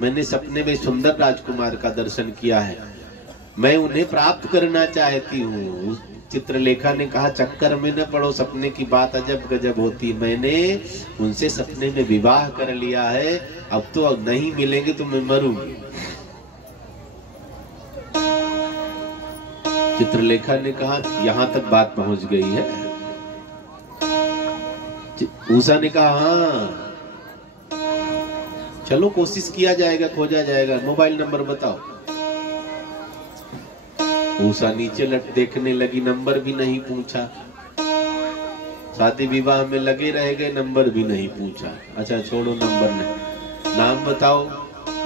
मैंने सपने में सुंदर राजकुमार का दर्शन किया है, मैं उन्हें प्राप्त करना चाहती हूँ। चित्रलेखा ने कहा चक्कर में न पड़ो, सपने की बात अजब गजब होती। मैंने उनसे सपने में विवाह कर लिया है, अब तो अब नहीं मिलेंगे तो मैं मरूंगी। चित्रलेखा ने कहा यहाँ तक बात पहुंच गई है। उषा ने कहा हाँ चलो कोशिश किया जाएगा, खोजा जाएगा, मोबाइल नंबर बताओ। उषा नीचे लट देखने लगी, नंबर भी नहीं पूछा। शादी विवाह में लगे रह गए, नंबर भी नहीं पूछा। अच्छा छोड़ो नंबर नहीं, नाम बताओ,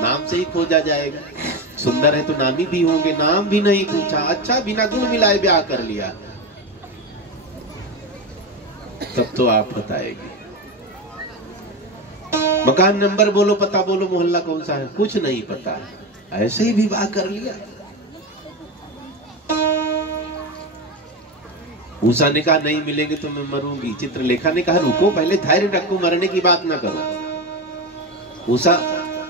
नाम से ही खोजा जाएगा। सुंदर है तो नामी भी होंगे, नाम भी नहीं पूछा। अच्छा बिना गुण मिलाए ब्याह कर लिया, तब तो आप बताएगी। मकान नंबर बोलो, पता बोलो, मोहल्ला कौन सा है, कुछ नहीं पता है, ऐसे ही विवाह कर लिया। उषा ने कहा नहीं मिलेंगे तो मैं मरूंगी। चित्रलेखा ने कहा रुको, पहले धैर्य रखो, मरने की बात ना करो। उषा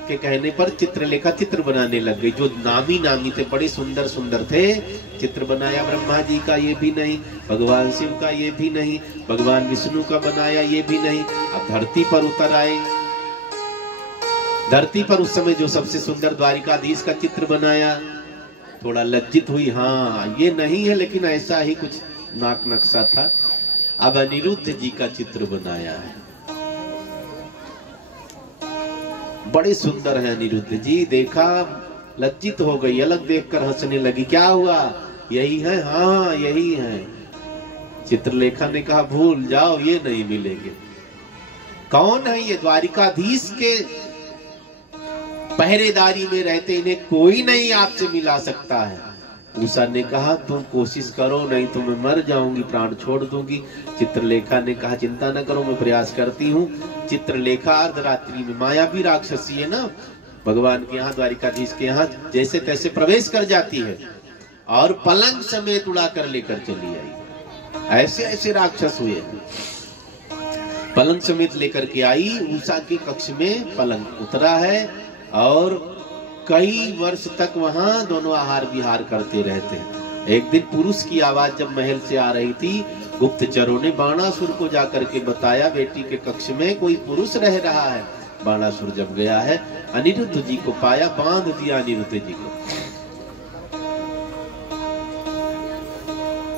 के कहने पर चित्रलेखा चित्र बनाने लग गई। जो नामी नामी थे, बड़े सुंदर सुंदर थे, चित्र बनाया। ब्रह्मा जी का ये भी नहीं, भगवान शिव का ये भी नहीं, भगवान विष्णु का बनाया ये भी नहीं। अब धरती पर उतर आए। धरती पर उस समय जो सबसे सुंदर द्वारिकाधीश का चित्र बनाया। थोड़ा लज्जित हुई, हाँ ये नहीं है लेकिन ऐसा ही कुछ नाक नक्शा था। अब अनिरुद्ध जी का चित्र बनाया है, बड़े सुंदर है अनिरुद्ध जी। देखा, लज्जित हो गई, अलग देखकर हंसने लगी। क्या हुआ, यही है? हाँ यही है। चित्रलेखा ने कहा भूल जाओ, ये नहीं मिलेंगे। कौन है ये? द्वारिकाधीश के पहरेदारी में रहते, इन्हें कोई नहीं आपसे मिला सकता है। उषा ने कहा तुम कोशिश करो, नहीं तो मैं मर जाऊंगी, प्राण छोड़ दूंगी। चित्रलेखा ने कहा चिंता न करो, मैं प्रयास करती हूँ। चित्रलेखा अर्धरात्रि में, माया भी राक्षसी है ना, भगवान के यहाँ द्वारिकाधीश के यहाँ जैसे तैसे प्रवेश कर जाती है और पलंग समेत उड़ा कर लेकर चली आई। ऐसे ऐसे राक्षस हुए, पलंग समेत लेकर के आई। उषा के कक्ष में पलंग उतरा है और कई वर्ष तक वहां दोनों आहार विहार करते रहते हैं। एक दिन पुरुष की आवाज जब महल से आ रही थी, गुप्तचरों ने बाणासुर को जाकर के बताया बेटी के कक्ष में कोई पुरुष रह रहा है। बाणासुर जब गया है, अनिरुद्ध जी को पाया, बांध दिया अनिरुद्ध जी को,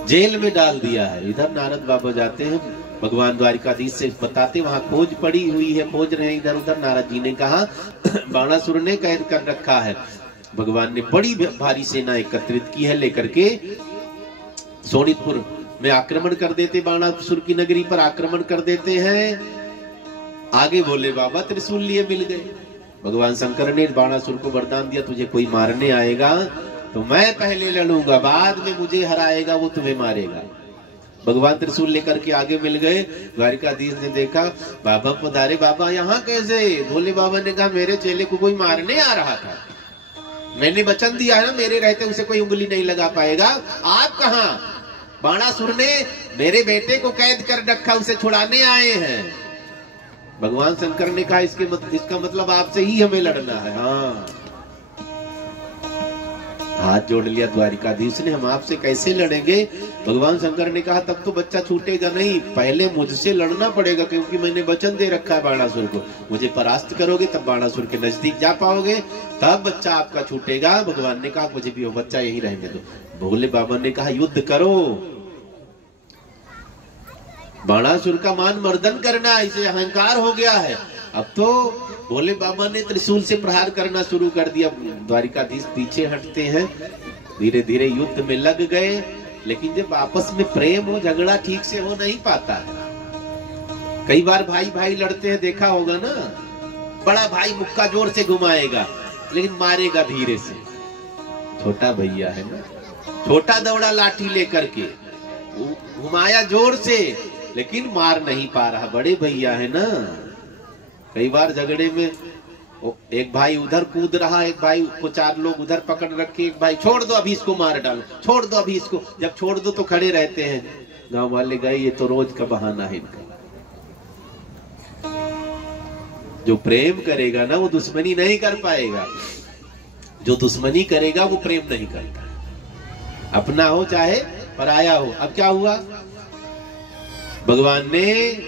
जेल में डाल दिया है। इधर नारद बाबा जाते हैं, भगवान द्वारिकाधीश से बताते, वहां खोज पड़ी हुई है, खोज रहे हैं इधर उधर। नारद जी ने कहा बाणासुर ने कैद कर रखा है। भगवान ने बड़ी भारी सेना एकत्रित की है, लेकर के सोनितपुर में आक्रमण कर देते, बाणासुर की नगरी पर आक्रमण कर देते हैं। आगे भोले बाबा त्रिशूल लिए मिल गए। भगवान शंकर ने बाणासुर को वरदान दिया, तुझे कोई मारने आएगा तो मैं पहले लड़ूंगा, बाद में मुझे हराएगा वो तुम्हें मारेगा। भगवान त्रिशूल लेकर के आगे मिल गए। द्वारिकाधीश ने देखा बाबा पधारे, बाबा यहाँ कैसे? भोले बाबा ने कहा मेरे चेले को कोई मारने आ रहा था, मैंने वचन दिया है ना, मेरे रहते उसे कोई उंगली नहीं लगा पाएगा। आप कहाँ? बाणासुर ने मेरे बेटे को कैद कर रखा, उसे छुड़ाने आए हैं। भगवान शंकर ने कहा इसका मतलब आपसे ही हमें लड़ना है। हाँ, हाथ जोड़ लिया द्वारिकाधीश ने, हम आपसे कैसे लड़ेंगे? भगवान शंकर ने कहा तब तो बच्चा छूटेगा नहीं, पहले मुझसे लड़ना पड़ेगा, क्योंकि मैंने वचन दे रखा है बाणासुर को, मुझे परास्त करोगे तब बाणासुर के नजदीक जा पाओगे, तब बच्चा आपका छूटेगा। भगवान ने कहा मुझे भी वो बच्चा यही रहने दो। भोले बाबा ने कहा युद्ध करो, बाणासुर का मान मर्दन करना, इसे अहंकार हो गया है। अब तो भोले बाबा ने त्रिशूल से प्रहार करना शुरू कर दिया। द्वारिकाधीश पीछे हटते हैं, धीरे धीरे युद्ध में लग गए। लेकिन जब आपस में प्रेम हो, झगड़ा ठीक से हो नहीं पाता है। कई बार भाई भाई लड़ते हैं, देखा होगा ना, बड़ा भाई मुक्का जोर से घुमाएगा लेकिन मारेगा धीरे से। छोटा भैया है ना, छोटा दौड़ा लाठी लेकर के, घुमाया जोर से लेकिन मार नहीं पा रहा। बड़े भैया है ना, कई बार झगड़े में एक भाई उधर कूद रहा, एक भाई को चार लोग उधर पकड़ रखे, एक भाई छोड़ दो अभी इसको मार डालो, छोड़ दो अभी इसको। जब छोड़ दो तो खड़े रहते हैं, गांव वाले गए ये तो रोज का बहाना है इनका। जो प्रेम करेगा ना वो दुश्मनी नहीं कर पाएगा, जो दुश्मनी करेगा वो प्रेम नहीं करता, अपना हो चाहे पराया हो। अब क्या हुआ, भगवान ने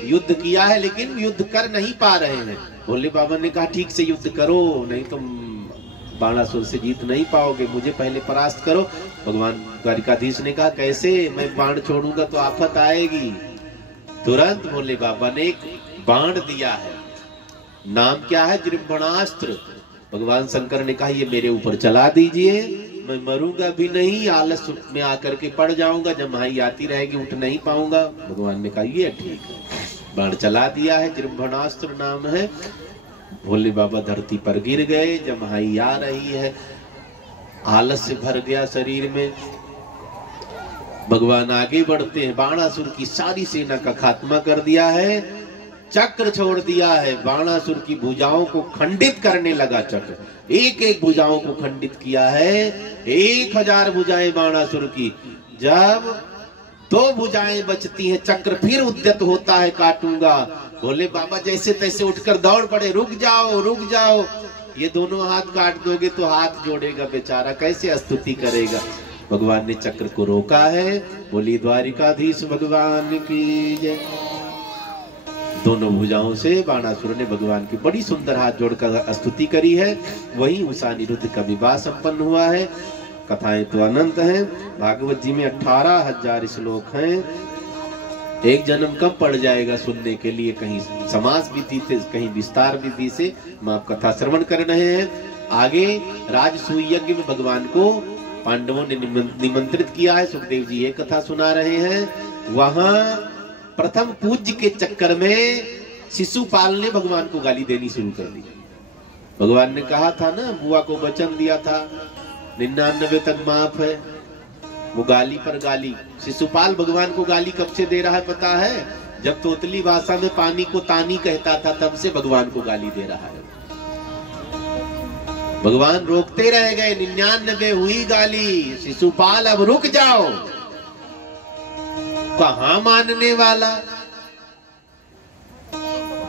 युद्ध किया है लेकिन युद्ध कर नहीं पा रहे हैं। भोले बाबा ने कहा ठीक से युद्ध करो, नहीं तुम बाणासुर से जीत नहीं पाओगे, मुझे पहले परास्त करो। भगवान द्वारिकाधीश ने कहा कैसे? मैं बाण छोड़ूंगा तो आफत आएगी। तुरंत भोले बाबा ने एक बाण दिया है, नाम क्या है? जृंभणास्त्र। भगवान शंकर ने कहा ये मेरे ऊपर चला दीजिए, मैं मरूंगा भी नहीं, आलस में आकर के पड़ जाऊंगा, जम्हाई आती रहेगी, उठ नहीं पाऊंगा। भगवान ने कहा ये ठीक है, बाण चला दिया है, जृंभणास्त्र नाम है। भोले बाबा धरती पर गिर गए, जम्हाई आ रही है, आलस से भर गया शरीर में। भगवान आगे बढ़ते हैं, बाणासुर की सारी सेना का खात्मा कर दिया है, चक्र छोड़ दिया है, बाणासुर की भुजाओं को खंडित करने लगा चक्र, एक एक भुजाओं को खंडित किया है। 1000 भुजाएं बाणासुर की। जब 2 भुजाएं बचती हैं, चक्र फिर उद्यत होता है, काटूंगा। भोले बाबा जैसे तैसे उठकर दौड़ पड़े, रुक जाओ रुक जाओ, ये दोनों हाथ काट दोगे तो हाथ जोड़ेगा बेचारा, कैसे स्तुति करेगा। भगवान ने चक्र को रोका है। बोली द्वारिकाधीश भगवान की जय। दोनों भुजाओं से बाणासुर ने भगवान की बड़ी सुंदर हाथ जोड़कर स्तुति करी है। वही उषा अनिरुद्ध का विवाह संपन्न हुआ है। कथाएं तो अनंत हैं, भागवत जी में 18,000 श्लोक हैं। एक जन्म कम पड़ जाएगा सुनने के लिए, कहीं समास विधि से, कहीं विस्तार विधि से हम आप कथा श्रवण कर रहे हैं। आगे राजसूय यज्ञ में भगवान को पांडवों ने निमंत्रित किया है, सुखदेव जी ये कथा सुना रहे हैं। वहां प्रथम पूज्य के चक्कर में शिशुपाल ने भगवान को गाली देनी शुरू कर दी। भगवान ने कहा था ना, बुआ को वचन दिया था 99 तक माफ है, वो गाली पर गाली। शिशुपाल भगवान को गाली कब से दे रहा है पता है? जब तोतली भाषा में पानी को तानी कहता था तब से भगवान को गाली दे रहा है। भगवान रोकते रह गए, 99 हुई गाली, शिशुपाल अब रुक जाओ। कहां मानने वाला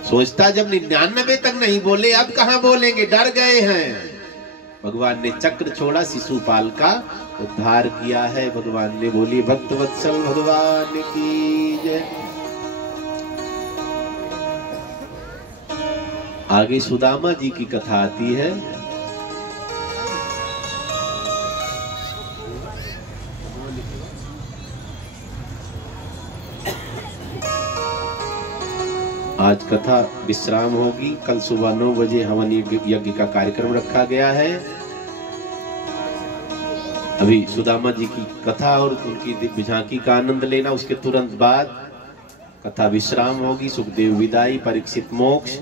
सोचता जब 99 तक नहीं बोले अब कहां बोलेंगे, डर गए हैं। भगवान ने चक्र छोड़ा, शिशुपाल का उद्धार किया है। भगवान ने बोली भक्तवत्सल भगवान की जय। आगे सुदामा जी की कथा आती है। आज कथा विश्राम होगी, कल सुबह 9 बजे हवन यज्ञ का कार्यक्रम रखा गया है। अभी सुदामा जी की कथा और उनकी दिव्य झांकी का आनंद लेना, उसके तुरंत बाद कथा विश्राम होगी। सुखदेव विदाई, परीक्षित मोक्ष,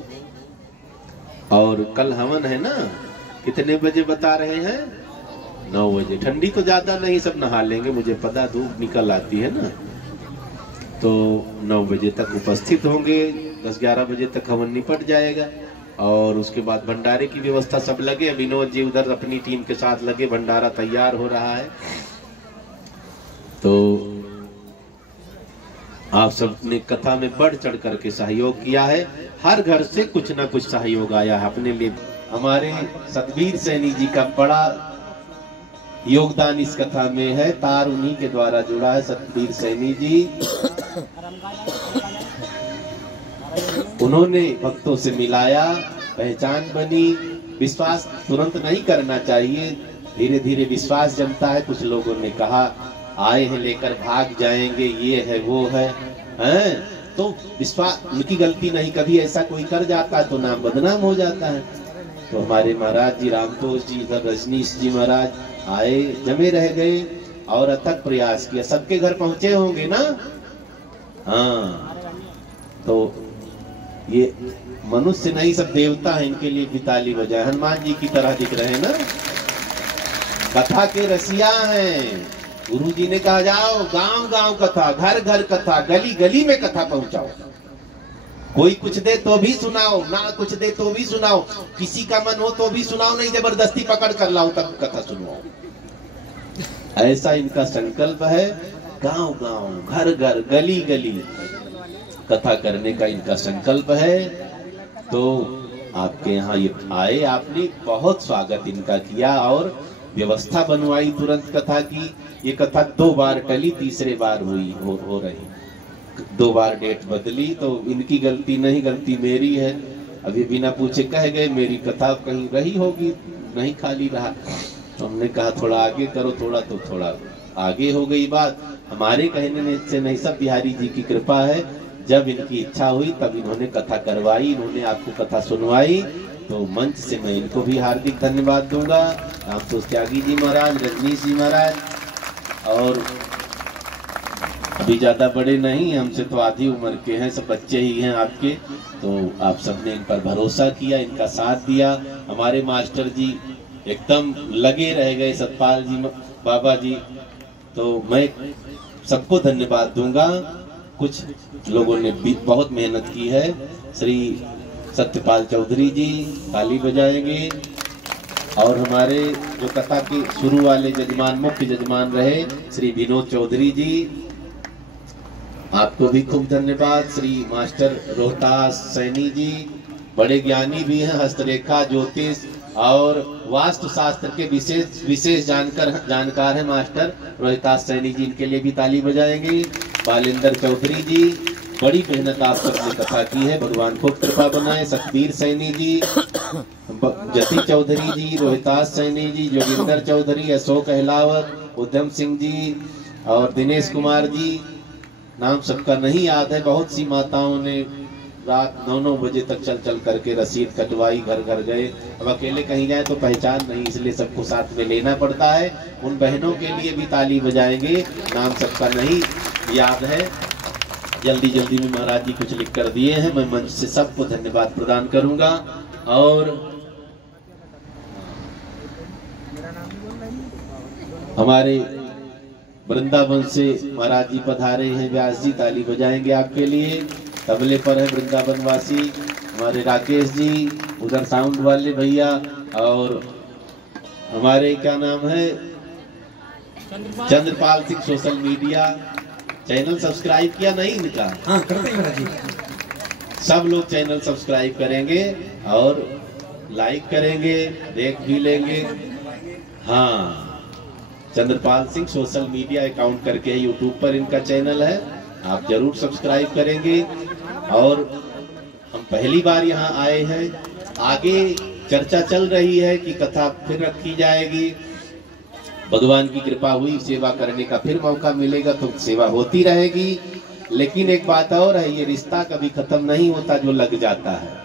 और कल हवन है ना। कितने बजे बता रहे हैं? 9 बजे। ठंडी तो ज्यादा नहीं, सब नहा लेंगे, मुझे पता धूप निकल आती है ना, तो 9 बजे तक उपस्थित होंगे। 10-11 बजे तक हवन निपट जाएगा और उसके बाद भंडारे की व्यवस्था सब लगे। विनोद जी उधर अपनी टीम के साथ लगे, भंडारा तैयार हो रहा है। तो आप सब ने कथा में बढ़ चढ़ करके सहयोग किया है। हर घर से कुछ ना कुछ सहयोग आया है अपने लिए। हमारे सतबीर सैनी जी का बड़ा योगदान इस कथा में है। तार उन्हीं के द्वारा जुड़ा है, सतबीर सैनी जी। उन्होंने भक्तों से मिलाया, पहचान बनी। विश्वास तुरंत नहीं करना चाहिए, धीरे धीरे विश्वास जमता है। कुछ लोगों ने कहा आए हैं लेकर भाग जाएंगे, ये है वो है, तो विश्वास उनकी गलती नहीं। कभी ऐसा कोई कर जाता है तो नाम बदनाम हो जाता है। तो हमारे महाराज जी रामतोष जी, इधर रजनीश जी महाराज आए, जमे रह गए और अथक प्रयास किया। सबके घर पहुंचे होंगे ना? हाँ, तो ये मनुष्य नहीं, सब देवता है, इनके लिए भी ताली बजाए। हनुमान जी की तरह दिख रहे हैं ना, कथा के रसिया हैं। गुरु जी ने कहा जाओ गांव गांव कथा, घर घर कथा, गली गली में कथा पहुंचाओ। कोई कुछ दे तो भी सुनाओ, ना कुछ दे तो भी सुनाओ, किसी का मन हो तो भी सुनाओ, नहीं जबरदस्ती पकड़ कर लाओ तब कथा सुनाओ। ऐसा इनका संकल्प है। गांव गांव, घर घर, गली गली कथा करने का इनका संकल्प है। तो आपके यहाँ ये आए, आपने बहुत स्वागत इनका किया और व्यवस्था बनवाई तुरंत कथा की। ये कथा 2 बार टली, तीसरे बार हुई हो रही। 2 बार डेट बदली, तो इनकी गलती नहीं, गलती मेरी है। अभी बिना पूछे कह गए मेरी कथा कहीं रही होगी, नहीं खाली रहा। तो हमने कहा थोड़ा आगे करो, थोड़ा आगे हो गई बात। हमारे कहने से नहीं, सब बिहारी जी की कृपा है। जब इनकी इच्छा हुई तब इन्होंने कथा करवाई, इन्होंने आपको कथा सुनवाई। तो मंच से मैं इनको भी हार्दिक धन्यवाद दूंगा। रामतोष त्यागी जी महाराज, रजनीश जी महाराज, और अभी ज्यादा बड़े नहीं, हमसे तो आधी उम्र के हैं, सब बच्चे ही हैं आपके। तो आप सबने इन पर भरोसा किया, इनका साथ दिया। हमारे मास्टर जी एकदम लगे रह गए, सतपाल जी बाबा जी। तो मैं सबको धन्यवाद दूंगा। कुछ लोगों ने भी बहुत मेहनत की है। श्री सत्यपाल चौधरी जी ताली बजाएंगे, और हमारे जो कथा के शुरू वाले जजमान, मुख्य जजमान रहे श्री विनोद चौधरी जी, आपको भी खूब धन्यवाद। श्री मास्टर रोहतास सैनी जी बड़े ज्ञानी भी हैं, हस्तरेखा, ज्योतिष और वास्तु शास्त्र के विशेष जानकार हैं मास्टर रोहतास सैनी जी, इनके लिए भी ताली बजाएंगे। बालेंद्र चौधरी जी, बड़ी मेहनत आप सबने कथा की है, भगवान खूब कृपा बनाए। सतबीर सैनी जी, जति चौधरी जी, रोहितास सैनी जी, जोगिंदर चौधरी, अशोक अहलावत, उद्यम सिंह जी और दिनेश कुमार जी। नाम सबका नहीं याद है। बहुत सी माताओं ने रात 9-9 बजे तक चल करके रसीद कटवाई, घर घर गए। अब अकेले कहीं जाए तो पहचान नहीं, इसलिए सबको साथ में लेना पड़ता है। उन बहनों के लिए भी ताली बजाएंगे, नाम सबका नहीं याद है। जल्दी जल्दी में महाराज जी कुछ लिख कर दिए हैं, मैं मंच से सबको धन्यवाद प्रदान करूंगा। और हमारे वृंदावन से महाराज जी पधारे हैं, व्यास जी ताली बजाएंगे आपके लिए। तबले पर है वृंदावन वासी हमारे राकेश जी, उधर साउंड वाले भैया, और हमारे क्या नाम है Chandrapal Singh, social media channel subscribe किया नहीं इनका? हाँ करते हैं महाराज जी। सब लोग चैनल सब्सक्राइब करेंगे और लाइक करेंगे, देख भी लेंगे। हाँ, Chandrapal Singh social media account करके यूट्यूब पर इनका चैनल है, आप जरूर सब्सक्राइब करेंगे। और हम पहली बार यहाँ आए हैं, आगे चर्चा चल रही है कि कथा फिर रखी जाएगी, भगवान की कृपा हुई, सेवा करने का फिर मौका मिलेगा तो सेवा होती रहेगी। लेकिन एक बात और है, ये रिश्ता कभी खत्म नहीं होता जो लग जाता है।